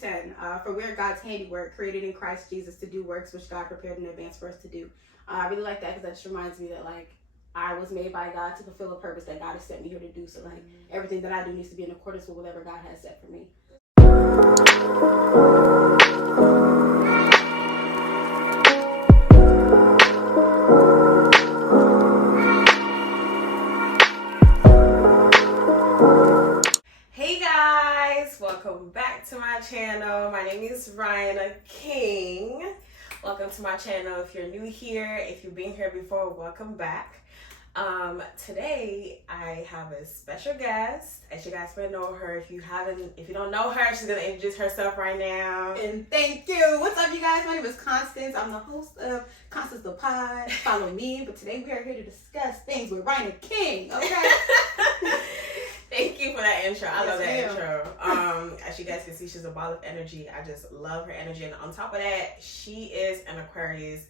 10. For we're God's handiwork, created in Christ Jesus to do works which God prepared in advance for us to do. I really like that because that just reminds me that like I was made by God to fulfill a purpose that God has sent me here to do. So like everything that I do needs to be in accordance with whatever God has set for me. Hey guys, welcome back to my channel. My name is Ryan King. Welcome to my channel. If you're new here, if you've been here before, welcome back. Today I have a special guest. As you guys may know her, if you don't know her, she's gonna introduce herself right now. And thank you. What's up, you guys? My name is Constance. I'm the host of Constance the Pod. Follow me. But today we are here to discuss things with Ryan King. Okay. Thank you for that intro. I love that ma'am. intro. As you guys can see, she's a ball of energy. I just love her energy. And on top of that, she is an Aquarius.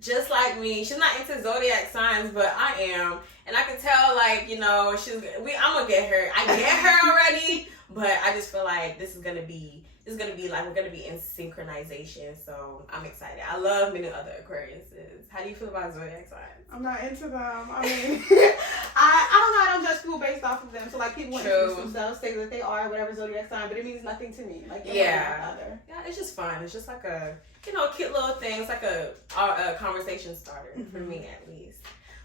Just like me. She's not into zodiac signs, but I am. And I can tell, like, you know, I'm gonna get her. I get her already, but I just feel like this is gonna be like we're gonna be in synchronization. So I'm excited. I love meeting other Aquariuses. How do you feel about zodiac signs? I'm not into them. I mean, I don't know. I don't judge people based off of them. So like people introduce themselves, say that they are whatever zodiac sign, but it means nothing to me. Like yeah, it's just fun. It's just like a cute little thing. It's like a conversation starter for me at least.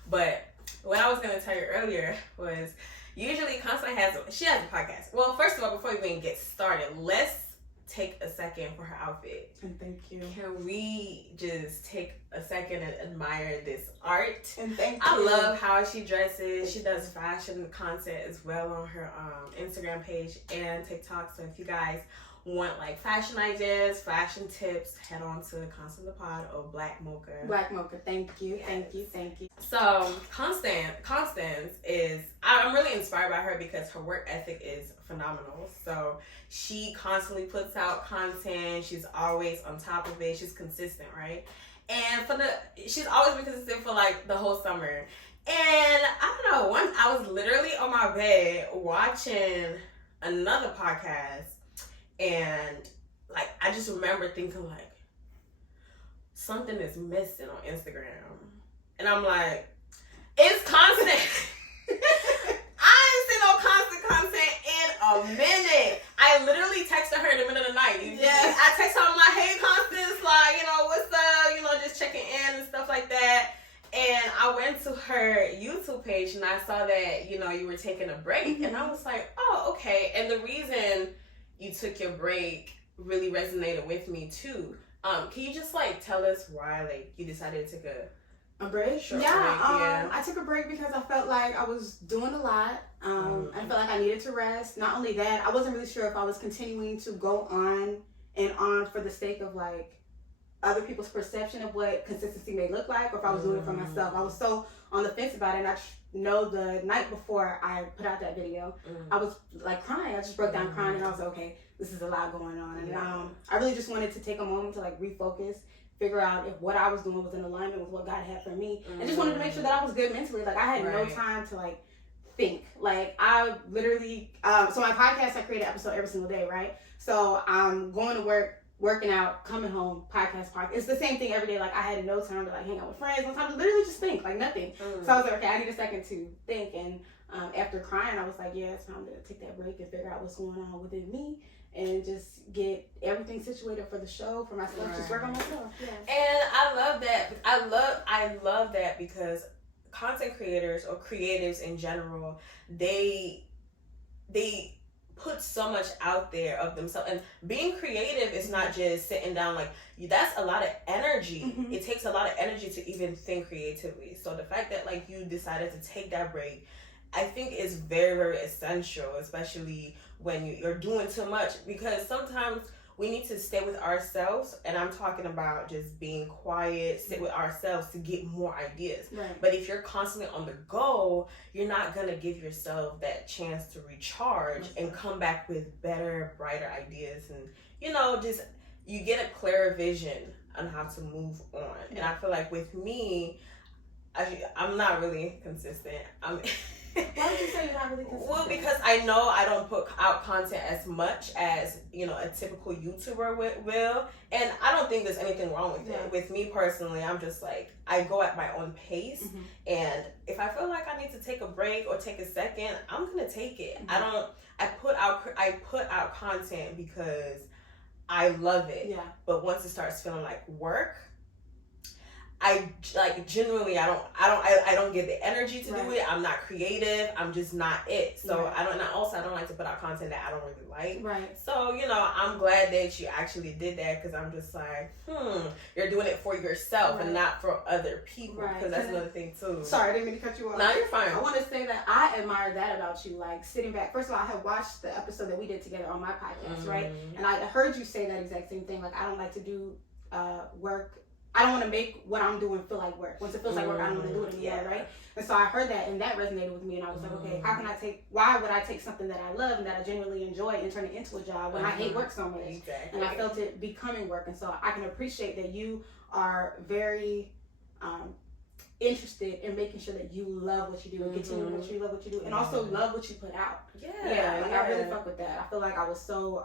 But what I was gonna tell you earlier was usually Constance has a podcast. Well, first of all, before we even get started, let's take a second for her outfit. And thank you. Can we just take a second and admire this art? And thank you. I love how she dresses. She does fashion content as well on her Instagram page and TikTok. So if you guys want like fashion ideas, fashion tips, head on to Constance the Pod or Black Mocha. Black Mocha, thank you, Yes. thank you. So Constance is, I'm really inspired by her because her work ethic is phenomenal. So she constantly puts out content. She's always on top of it. She's consistent, right? And she's always been consistent for like the whole summer. And I don't know, I was literally on my bed watching another podcast, and like I just remember thinking like something is missing on Instagram. And I'm like, it's constant. I ain't seen no constant content in a minute. I literally texted her in the middle of the night. Yes. I texted her, I'm like, hey Constance, like, what's up? Just checking in and stuff like that. And I went to her YouTube page and I saw that, you were taking a break. And I was like, oh, okay. And the reason you took your break really resonated with me too. Can you just like tell us why like you decided to take a break? Short break. I took a break because I felt like I was doing a lot. I felt like I needed to rest. Not only that, I wasn't really sure if I was continuing to go on and on for the sake of like other people's perception of what consistency may look like, or if I was doing it for myself. I was so on the fence about it, and I know the night before I put out that video, I was like crying. I just broke down crying, and I was like, okay, this is a lot going on. And I really just wanted to take a moment to like refocus, figure out if what I was doing was in alignment with what God had for me, and just wanted to make sure that I was good mentally. Like I had no time to like think. Like I literally, so my podcast, I create an episode every single day, right? So I'm going to work, working out, coming home, podcast. It's the same thing every day. Like I had no time to like hang out with friends, no time to literally just think, like nothing. So I was like, okay, I need a second to think. And after crying, I was like, yeah, it's time to take that break and figure out what's going on within me and just get everything situated for the show, for myself, just work on myself. Yeah. And I love that. I love that because content creators or creatives in general, they put so much out there of themselves. And being creative is not just sitting down, like that's a lot of energy. It takes a lot of energy to even think creatively. So the fact that like you decided to take that break, I think is very, very essential, especially when you're doing too much, because sometimes we need to stay with ourselves, and I'm talking about just being quiet, sit with ourselves to get more ideas. Right. But if you're constantly on the go, you're not gonna give yourself that chance to recharge and come back with better, brighter ideas, and just you get a clearer vision on how to move on. And I feel like with me, I'm not really consistent. Why would you say you're not really consistent? Well, because I know I don't put out content as much as, you know, a typical YouTuber will. And I don't think there's anything wrong with it. With me personally, I'm just like, I go at my own pace. Mm-hmm. And if I feel like I need to take a break or take a second, I'm going to take it. Mm-hmm. I put out content because I love it. Yeah. But once it starts feeling like work, I like genuinely I don't get the energy to do it. I'm not creative. I'm just not it. So I don't like to put out content that I don't really like. Right. So, you know, I'm glad that you actually did that, because I'm just like, you're doing it for yourself and not for other people. Because that's another thing too. Sorry, I didn't mean to cut you off. No, you're fine. I want to say that I admire that about you. Like sitting back. First of all, I had watched the episode that we did together on my podcast, right? And I heard you say that exact same thing. Like, I don't like to do work. I don't want to make what I'm doing feel like work. Once it feels like work, I don't want to do it anymore, right? And so I heard that, and that resonated with me, and I was like, okay, why would I take something that I love and that I genuinely enjoy and turn it into a job when I hate work so much? Exactly. And I felt it becoming work, and so I can appreciate that you are very interested in making sure that you love what you do and continue to make sure you love what you do, and also love what you put out. I really fuck with that. I feel like I was so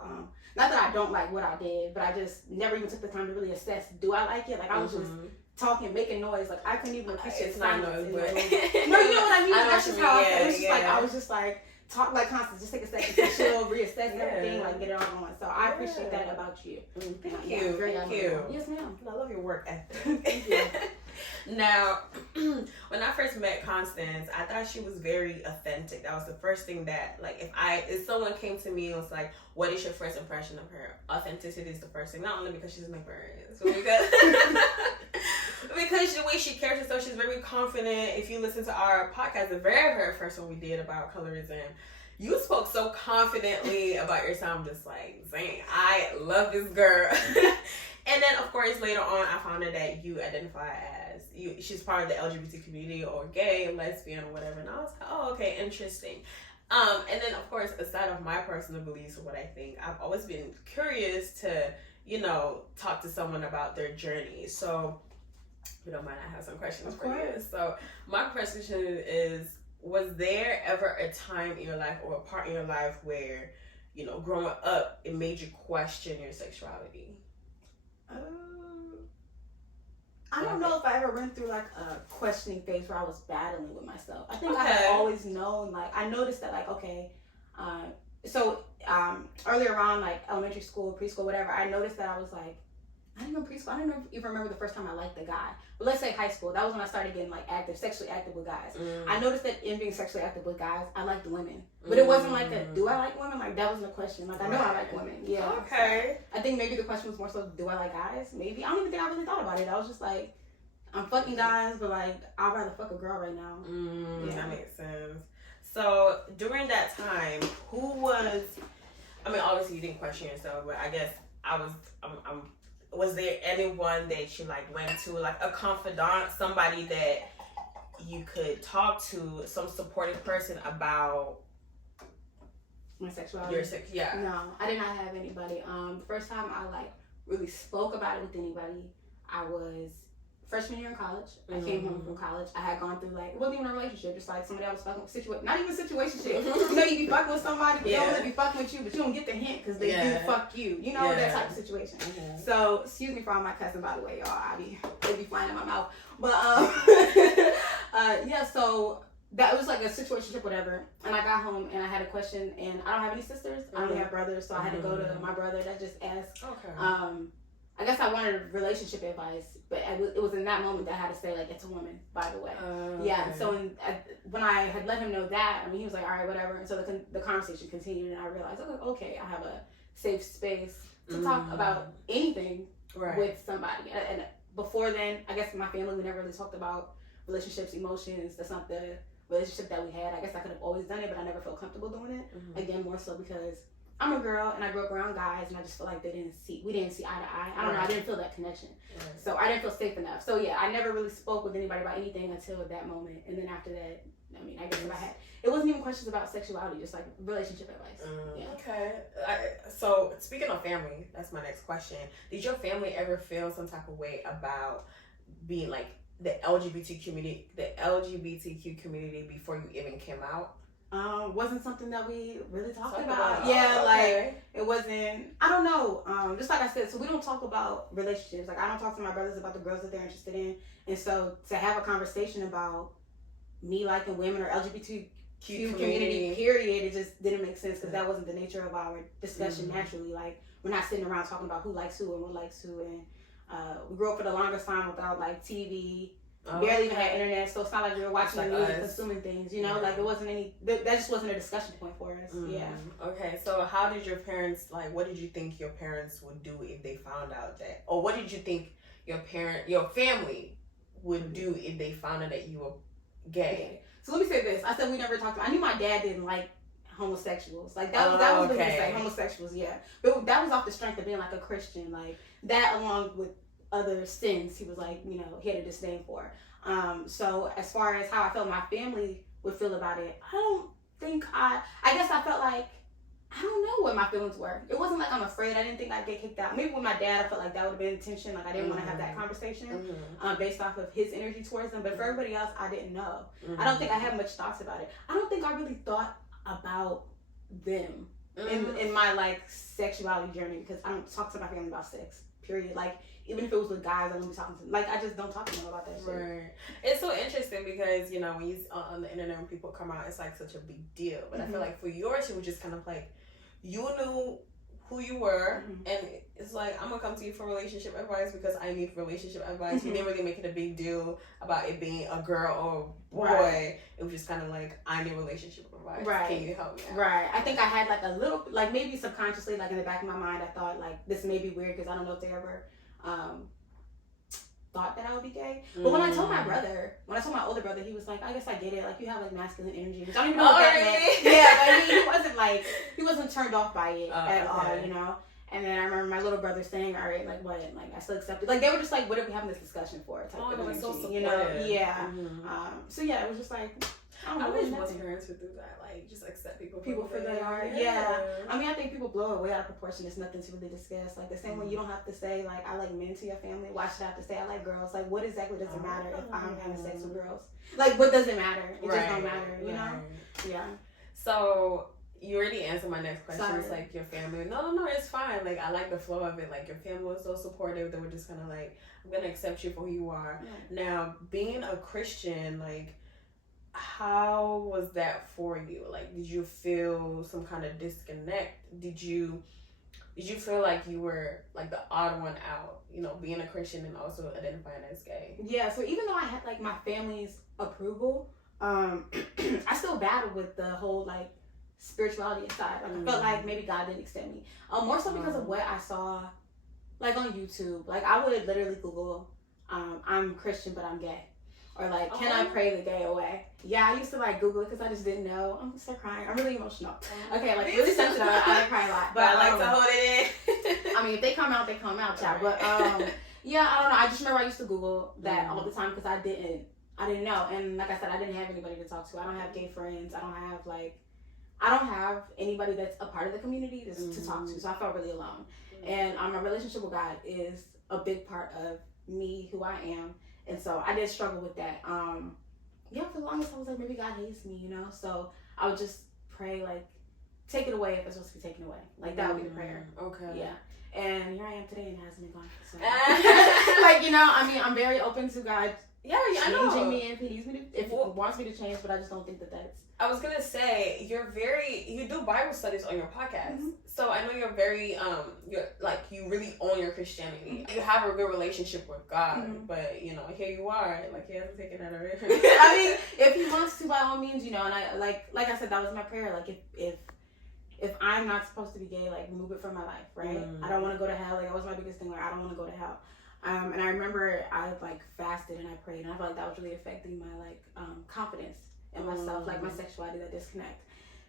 not that I don't like what I did, but I just never even took the time to really assess, do I like it? Like, I was just talking, making noise. Like, I couldn't even appreciate it's not noise, but no, you know what I mean? That's just how it was. I was just like, talk like constant, just take a second to chill, reassess everything, like get it all going. So I appreciate that about you. Thank you. Yes, ma'am. I love your work ethic. Thank you. Now, when I first met Constance, I thought she was very authentic. That was the first thing that, like, if someone came to me and was like, what is your first impression of her? Authenticity is the first thing. Not only because she's my friend, so because the way she carries herself, she's very confident. If you listen to our podcast, the very first one we did about colorism, you spoke so confidently about yourself. I'm just like, Zane, I love this girl. And then, of course, later on, I found out that you identify as she's part of the LGBT community, or gay, lesbian, or whatever. And I was like, oh, okay, interesting. And then, of course, aside of my personal beliefs or what I think, I've always been curious to, you know, talk to someone about their journey. So, if you don't mind, I have some questions for you. So, my question is, was there ever a time in your life or a part in your life where, you know, growing up, it made you question your sexuality? I don't know if I ever went through like a questioning phase where I was battling with myself. I think I had always known, like, I noticed that, like, okay, earlier on, like elementary school, preschool, whatever, I noticed that I was like, I didn't know preschool, I don't even remember the first time I liked a guy. But let's say high school, that was when I started getting like sexually active with guys. I noticed that in being sexually active with guys, I liked women. But it wasn't like a, do I like women? Like, that wasn't a question. Like, I know I like women. Yeah. Okay. So I think maybe the question was more so, do I like guys? Maybe. I don't even think I really thought about it. I was just like, I'm fucking guys, but like, I'd rather fuck a girl right now. That makes sense. So during that time, who was, I mean, obviously you didn't question yourself, but I guess was there anyone that you like went to, like a confidant, somebody that you could talk to, some supportive person about my sexuality? Your sex, yeah. No, I did not have anybody. The first time I like really spoke about it with anybody, I was freshman year in college. I came home from college. I had gone through, like, it wasn't even a relationship, just like somebody I was fucking with, not even a situationship. You know, you be fucking with somebody, but they don't really be fucking with you, but you don't get the hint because they do fuck you. You know, that type of situation. So, excuse me for all my cussing, by the way, y'all. They be flying in my mouth. But, so that was like a situationship, whatever. And I got home and I had a question, and I don't have any sisters. I only have brothers, so I had to go to my brother that just asked. Okay. I guess I wanted relationship advice, but it was in that moment that I had to say, like, it's a woman, by the way. Yeah, and so when I had let him know that, I mean, he was like, all right, whatever. And so the conversation continued, and I realized, okay, I have a safe space to talk about anything with somebody. And before then, I guess my family, we never really talked about relationships, emotions. That's not the relationship that we had. I guess I could have always done it, but I never felt comfortable doing it. Again, more so because I'm a girl and I grew up around guys, and I just feel like we didn't see eye to eye. I don't know, I didn't feel that connection. So I didn't feel safe enough. So yeah, I never really spoke with anybody about anything until that moment. And then after that, I mean, I guess if I had, it wasn't even questions about sexuality, just like relationship advice. Okay. So speaking of family, that's my next question. Did your family ever feel some type of way about being like the LGBTQ community before you even came out? Wasn't something that we really talked Talk about. about. Yeah, Oh, okay. like it wasn't. I don't know. Just like I said, so we don't talk about relationships. Like I don't talk to my brothers about the girls that they're interested in, and so to have a conversation about me liking women or LGBTQ community, period, it just didn't make sense because that wasn't the nature of our discussion naturally. Like we're not sitting around talking about who likes who and what likes who, and we grew up for the longest time without like TV. Barely even had internet, so it's not like we were watching the news and consuming things, you know? Like, it wasn't that just wasn't a discussion point for us, yeah. Okay, so how did your parents, like, what did you think your parents would do if they found out that, or what did you think your family would do if they found out that you were gay? Okay. So let me say this, I said we never talked about, I knew my dad didn't like homosexuals, like, that was what he said, homosexuals, yeah. But that was off the strength of being, like, a Christian, like, that along with other sins he was like, you know, he had a disdain for. So as far as how I felt my family would feel about it, I guess I felt like, I don't know what my feelings were. It wasn't like I'm afraid. I didn't think I'd get kicked out. Maybe with my dad, I felt like that would have been tension. Like I didn't want to have that conversation based off of his energy towards them. But for everybody else, I didn't know. I don't think I had much thoughts about it. I don't think I really thought about them in my like sexuality journey because I don't talk to my family about sex. Period. Like even if it was with guys, I wouldn't be talking to them. Like I just don't talk to them about that shit. Right. It's so interesting because you know when you on the internet when people come out, it's like such a big deal. But I feel like for yours, it was just kind of like you knew who you were, and it's like I'm gonna come to you for relationship advice because I need relationship advice. You didn't really make it a big deal about it being a girl or boy. Right. It was just kind of like I need relationship advice. Right. Can you help me out? Right. I think I had like a little, like maybe subconsciously, like in the back of my mind, I thought like this may be weird because I don't know if they ever thought that I would be gay. But when I told my older brother, he was like, I guess I get it. Like you have like masculine energy, which I don't even know what that meant. Yeah, but he wasn't turned off by it at all, you know. And then I remember my little brother saying, all right, like what? Like I still accept it. Like they were just like, what are we having this discussion for? Type of energy, so supportive. You know? Yeah. So yeah, it was just like, I wish most parents would do that. Like just accept people for who they are. Yeah. I mean, I think people blow it way out of proportion. It's nothing to really discuss. Like the same way you don't have to say like I like men to your family. Why should I have to say I like girls? Like what exactly does it matter if I'm having sex with girls? Like what does it matter? It just don't matter. You know? Yeah. So. You already answered my next question. Sorry. It's like your family. No, it's fine. Like I like the flow of it. Like your family was so supportive. They were just kind of like, I'm gonna accept you for who you are. Yeah. Now, being a Christian, like, how was that for you? Like, did you feel some kind of disconnect? Did you feel like you were like the odd one out? You know, being a Christian and also identifying as gay. Yeah. So even though I had like my family's approval, I still battled with the whole like spirituality inside. Like I felt like maybe God didn't extend me. More so because of what I saw like on YouTube. Like I would literally Google I'm Christian but I'm gay. Or like, can I pray the gay away? Yeah, I used to like Google it because I just didn't know. I'm gonna start crying. I'm really emotional. Okay, like really sensitive. I cry a lot. But I like to hold it in. I mean, if they come out, they come out, child. But yeah, I don't know. I just remember I used to Google that all the time because I didn't know. And like I said, I didn't have anybody to talk to. I don't have gay friends. I don't have anybody that's a part of the community to talk to, so I felt really alone. And my relationship with God is a big part of me, who I am, and so I did struggle with that. For the longest I was like, maybe God hates me, you know? So I would just pray, like, take it away if it's supposed to be taken away. Like, that would be the prayer. Okay. Yeah. And here I am today and it hasn't been gone. So. Like, you know, I mean, I'm very open to God changing me if he wants me to change, but I just don't think that that's... I was gonna say you do Bible studies on your podcast, so I know you're very you really own your Christianity. You have a good relationship with God, but you know here you are, like he hasn't taken that away from you. I mean, if he wants to, by all means, you know. And I like I said, that was my prayer. Like if I'm not supposed to be gay, like remove it from my life, right? I don't want to go to hell. Like that was my biggest thing. Like I don't want to go to hell. And I remember I like fasted and I prayed, and I felt like that was really affecting my like confidence in myself, like my sexuality, that disconnect.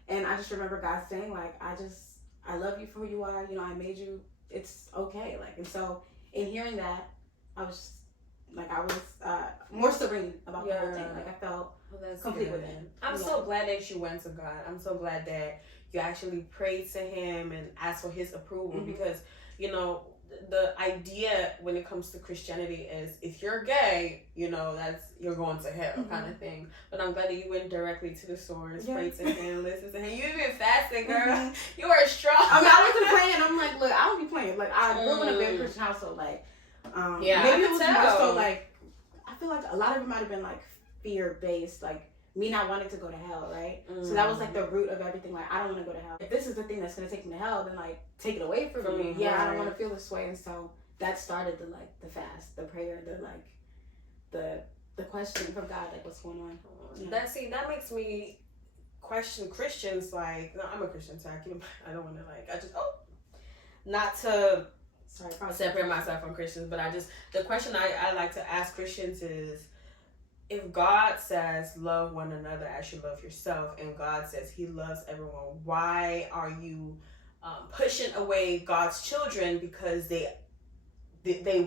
And I just remember God saying like, I love you for who you are. You know, I made you. It's okay. Like, and so in hearing that, I was more serene about the whole thing. Like I felt complete with it. I'm so glad that you went to God. I'm so glad that you actually prayed to Him and asked for His approval because you know. the idea when it comes to Christianity is if you're gay, you know, you're going to hell kind of thing. But I'm glad that you went directly to the source, prayed to him, listened to him. You even fasting, girl. You are strong. I mean, I wasn't playing. I'm like, look, I don't be playing. Like, I grew up in a very Christian household. Like, maybe it was more so like, I feel like a lot of it might have been like fear based, like me not wanting to go to hell, right? So that was like the root of everything. Like, I don't want to go to hell. If this is the thing that's gonna take me to hell, then like take it away from me. Yeah, I don't want to feel this way. And so that started the fast, the prayer, the question from God, like what's going on. That makes me question Christians. Like, no, I'm a Christian, so I don't want to not to separate myself from Christians, but the question I like to ask Christians is, if God says love one another as you love yourself, and God says he loves everyone, why are you pushing away God's children because they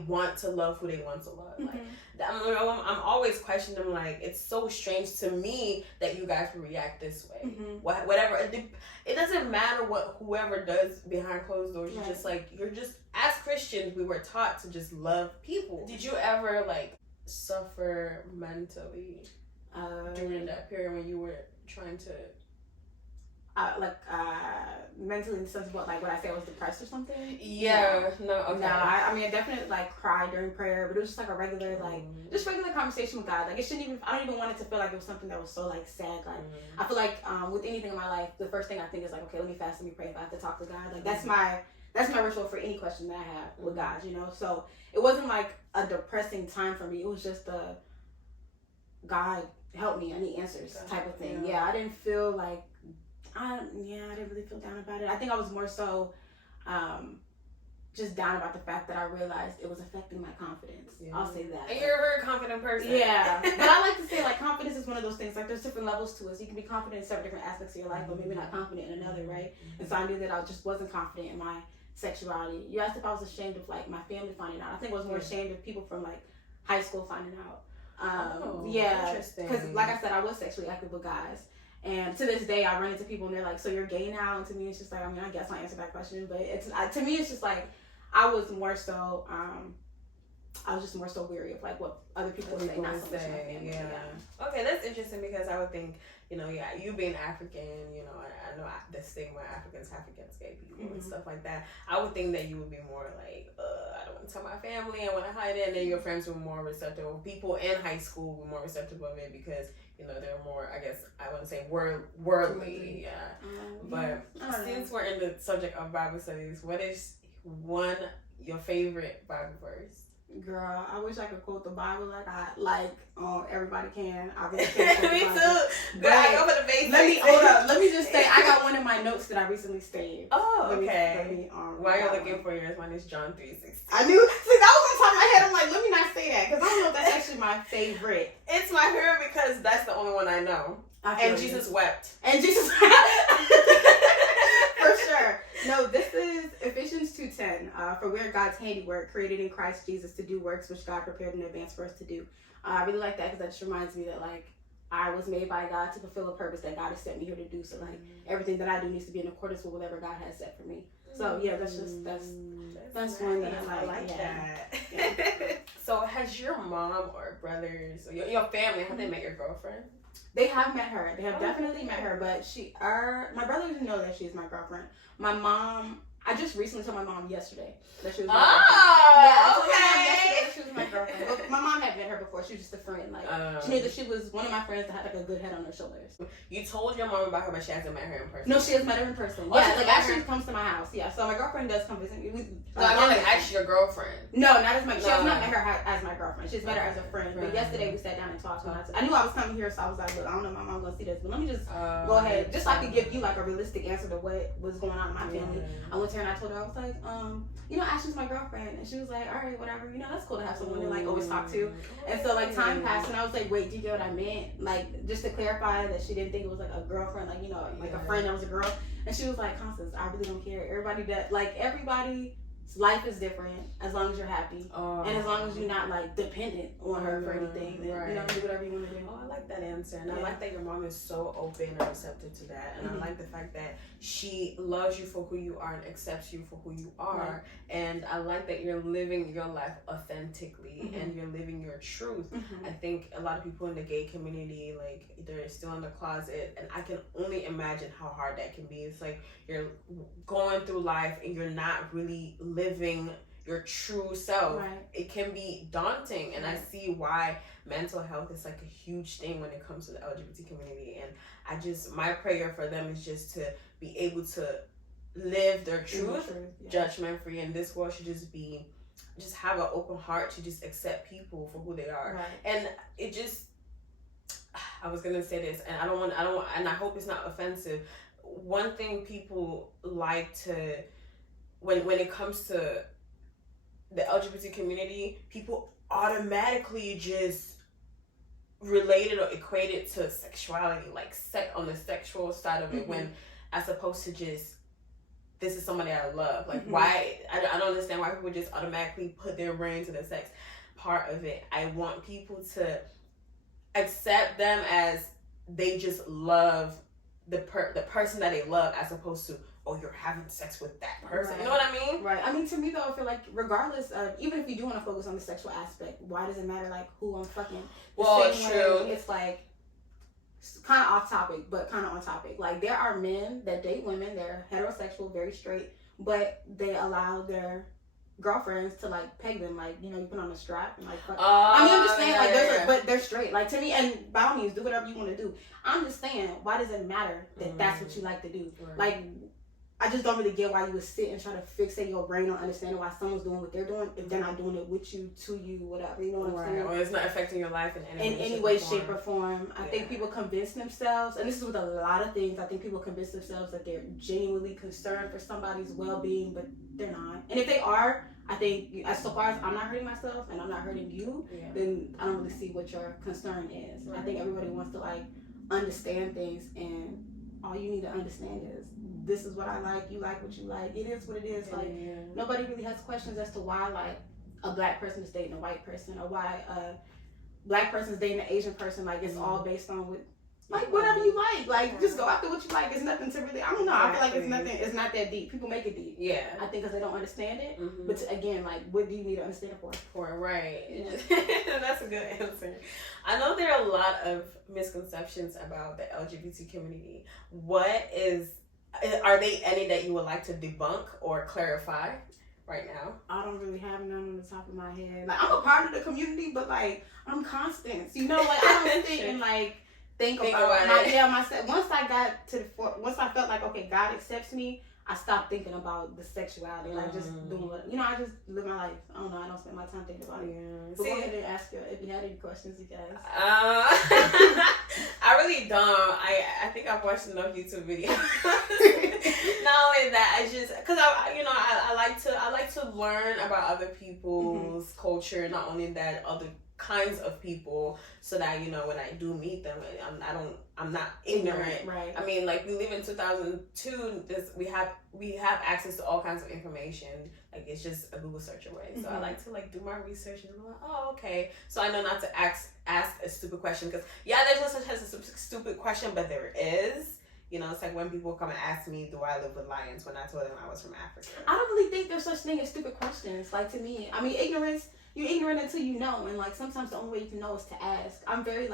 want to love who they want to love? Like, I'm always questioning them. Like, it's so strange to me that you guys would react this way. Whatever, it doesn't matter what whoever does behind closed doors. You're just as Christians, we were taught to just love people. Did you ever suffer mentally during that period when you were trying to mentally in the sense of what, like, would I say I was depressed or something? Yeah. No, okay. No, I mean, I definitely cried during prayer, but it was just like a regular just regular conversation with God. Like, I don't even want it to feel like it was something that was so sad. Like, I feel like with anything in my life, the first thing I think is like, okay, let me fast, let me pray if I have to talk to God. Like, that's my ritual for any question that I have with God, you know? So it wasn't like a depressing time for me. It was just a God help me, I need answers type of thing. Yeah, I didn't feel like I didn't really feel down about it. I think I was more so just down about the fact that I realized it was affecting my confidence. I'll say that. And you're a very confident person. Yeah. But I like to say, like, confidence is one of those things. Like, there's different levels to it. So you can be confident in several different aspects of your life, but maybe not confident in another, right? And so I knew that I just wasn't confident in my sexuality. You asked if I was ashamed of, like, my family finding out. I think I was more ashamed of people from, like, high school finding out. Interesting. Because, like I said, I was sexually active with guys. And to this day, I run into people and they're like, so you're gay now? And to me, it's just like, I mean, I guess I answered that question. But to me, it's just like, I was more so, weary of like what other people would say, not so much my family. Yeah. Okay, that's interesting because I would think, you being African, I know the stigma Africans have against gay people and stuff like that. I would think that you would be more like, I don't want to tell my family, I want to hide it. And then your friends were more receptive. People in high school were more receptive of it because, they're more, I guess, I wouldn't say worldly. But since we're in the subject of Bible studies, what is your favorite Bible verse? Girl, I wish I could quote the Bible everybody can. I really can't quote Me the Bible. too. But I go for the basics. Let me just say, I got one in my notes that I recently saved. Oh, okay. While you're looking for yours, mine is John 3:16. I knew. See, that was on top of my head. I'm like, let me not say that because I don't know if that's actually my favorite. It's my favorite because that's the only one I know. And Jesus wept. And Jesus. For sure. No, this is Ephesians 2:10. For we are God's handiwork, created in Christ Jesus to do works which God prepared in advance for us to do. I really like that because that just reminds me that I was made by God to fulfill a purpose that God has sent me here to do. So everything that I do needs to be in accordance with whatever God has set for me. So yeah, that's one that I like that. Yeah. So has your mom or brothers or your family, have they met your girlfriend? They have met her. They have definitely met her, but my brother didn't know that she's my girlfriend. My mom, I just recently told my mom yesterday that she was my girlfriend. Yeah, I told my mom yesterday that she was my girlfriend. But my mom had met her before. She was just a friend. She knew that she was one of my friends that had a good head on her shoulders. You told your mom about her, but she hasn't met her in person. No, she has met her in person. Ashley comes to my house. Yeah, so my girlfriend does come visit me. Actually your girlfriend. No, not as my. She has not met her as my girlfriend. She's met her as a friend. But yesterday we sat down and talked. I knew I was coming here, so I was like, look, I don't know if my mom gonna see this, but let me just go ahead, just so I could give you a realistic answer to what was going on in my family. I went to her and I told her, I was like, Ashley's my girlfriend, and she was like, all right, whatever, that's cool to have someone to always talk to. And so time passed, and I was like, wait, do you get what I meant? Just to clarify that she didn't think it was a girlfriend, a friend that was a girl. And she was like, Constance, I really don't care. Everybody life is different as long as you're happy. And as long as you're not like dependent on her for anything, then you know, do whatever you want to do. I like that answer, and I like that your mom is so open and receptive to that, and I like the fact that she loves you for who you are and accepts you for who you are, and I like that you're living your life authentically and you're living your truth. I think a lot of people in the gay community, like, they're still in the closet, and I can only imagine how hard that can be. It's like you're going through life and you're not really living your true self. It can be daunting, and I see why mental health is like a huge thing when it comes to the LGBT community. And I just, my prayer for them is just to be able to live their truth, judgment free, and this world should just have an open heart to just accept people for who they are. And it just, I was gonna say this, and I don't want, and I hope it's not offensive. One thing people like to, when it comes to the LGBT community, people automatically just relate it or equate it to sexuality, like on the sexual side of it, when as opposed to just, this is somebody I love. Like, why, I don't understand why people just automatically put their brain to the sex part of it. I want people to accept them as they just love the person that they love, as opposed to, oh, you're having sex with that person. You know what I mean? I mean, to me though, I feel like regardless of, even if you do want to focus on the sexual aspect, why does it matter like who I'm fucking? Well, true. It's like kind of off topic, but kind of on topic. Like, there are men that date women, they're heterosexual, very straight, but they allow their girlfriends to like peg them, like, you know, you put on a strap and like fuck. I mean, I'm just saying, like, but they're straight. Like, to me, and by all means, do whatever you want to do. I'm just saying, why does it matter that that's what you like to do? Like, I just don't really get why you would sit and try to fixate your brain on understanding why someone's doing what they're doing if they're not doing it with you, to you, whatever. You know what I'm saying? Or it's not affecting your life in any way, shape, or form. I think people convince themselves, and this is with a lot of things, I think people convince themselves that they're genuinely concerned for somebody's well-being, but they're not. And if they are, I think, as so far as I'm not hurting myself and I'm not hurting you, then I don't really see what your concern is. I think everybody wants to like understand things, and all you need to understand is, this is what I like, you like what you like. It is what it is. Like, nobody really has questions as to why, like, a black person is dating a white person, or why a black person is dating an Asian person. Like, it's all based on what, like, whatever you like. Like, just go after what you like. It's nothing to really, I don't know. I feel like it's nothing, it's not that deep. People make it deep. I think because they don't understand it. But again, like, what do you need to understand it for? That's a good answer. I know there are a lot of misconceptions about the LGBT community. Are they any that you would like to debunk or clarify right now? I don't really have none on the top of my head. Like, I'm a part of the community, but like, I'm constant. You know, like, I don't sit and like think about myself. Once I felt like, okay, God accepts me, I stopped thinking about the sexuality. Like, just doing what, you know, I just live my life. I don't know, I don't spend my time thinking about it. But go ahead and ask if you had any questions, you guys. I really don't. I think I've watched enough YouTube videos. Not only that, I just, because I like to learn about other people's culture. Not only that, other kinds of people, so that, you know, when I do meet them, I'm not ignorant. I mean, like, we live in 2002. We have access to all kinds of information. Like, it's just a Google search away. So I like to like do my research and I'm like, oh, okay. So I know not to ask a stupid question, because there's no such thing as a stupid question, but there is. You know, it's like when people come and ask me, do I live with lions, when I told them I was from Africa. I don't really think there's such thing as stupid questions. Like, to me, I mean, you're ignorant until you know, and like, sometimes the only way you can know is to ask. I'm very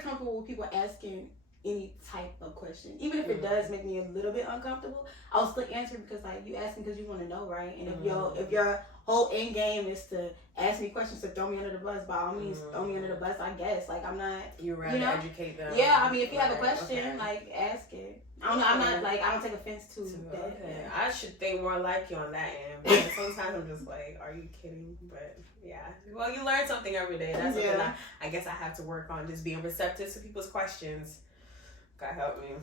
comfortable with people asking any type of question, even if it does make me a little bit uncomfortable. I'll still answer, because like, you asking because you want to know, right? And if your whole end game is to ask me questions to throw me under the bus, by all means throw me under the bus, I guess. Like, I'm not, you're right, educate them. I mean, if you have a question, like, ask it. I don't know, I'm not like, I don't take offense to that. Okay. I should think more like you on that end, because sometimes I'm just like, are you kidding? But well, you learn something every day. That's something I guess I have to work on, just being receptive to people's questions. God help me.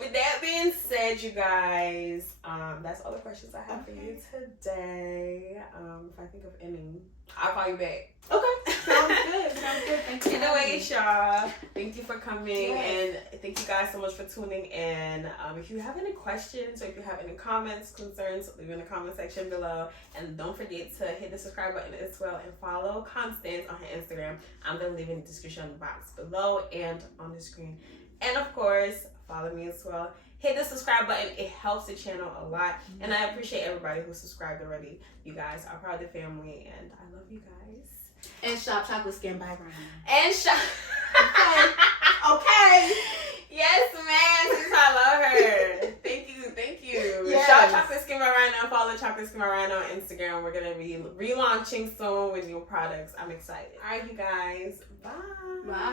With that being said, you guys, that's all the questions I have for you today. If I think of any, I'll call you back. Okay. good. Thank you. Anyways, y'all, thank you for coming, and thank you guys so much for tuning in. If you have any questions or if you have any comments, concerns, leave in the comment section below. And don't forget to hit the subscribe button as well and follow Constance on her Instagram. I'm going to leave in the description box below and on the screen. And of course, follow me as well. Hit the subscribe button. It helps the channel a lot. And I appreciate everybody who subscribed already. You guys are part of the family, and I love you guys. And shop chocolate skin by Ryan. And shop. Okay. Yes, man. Since I love her. Thank you. Yes. Shop Chocolate Skin by Ryan. Follow Chocolate Skin by Ryan on Instagram. We're going to be relaunching soon with new products. I'm excited. All right, you guys. Bye. Bye.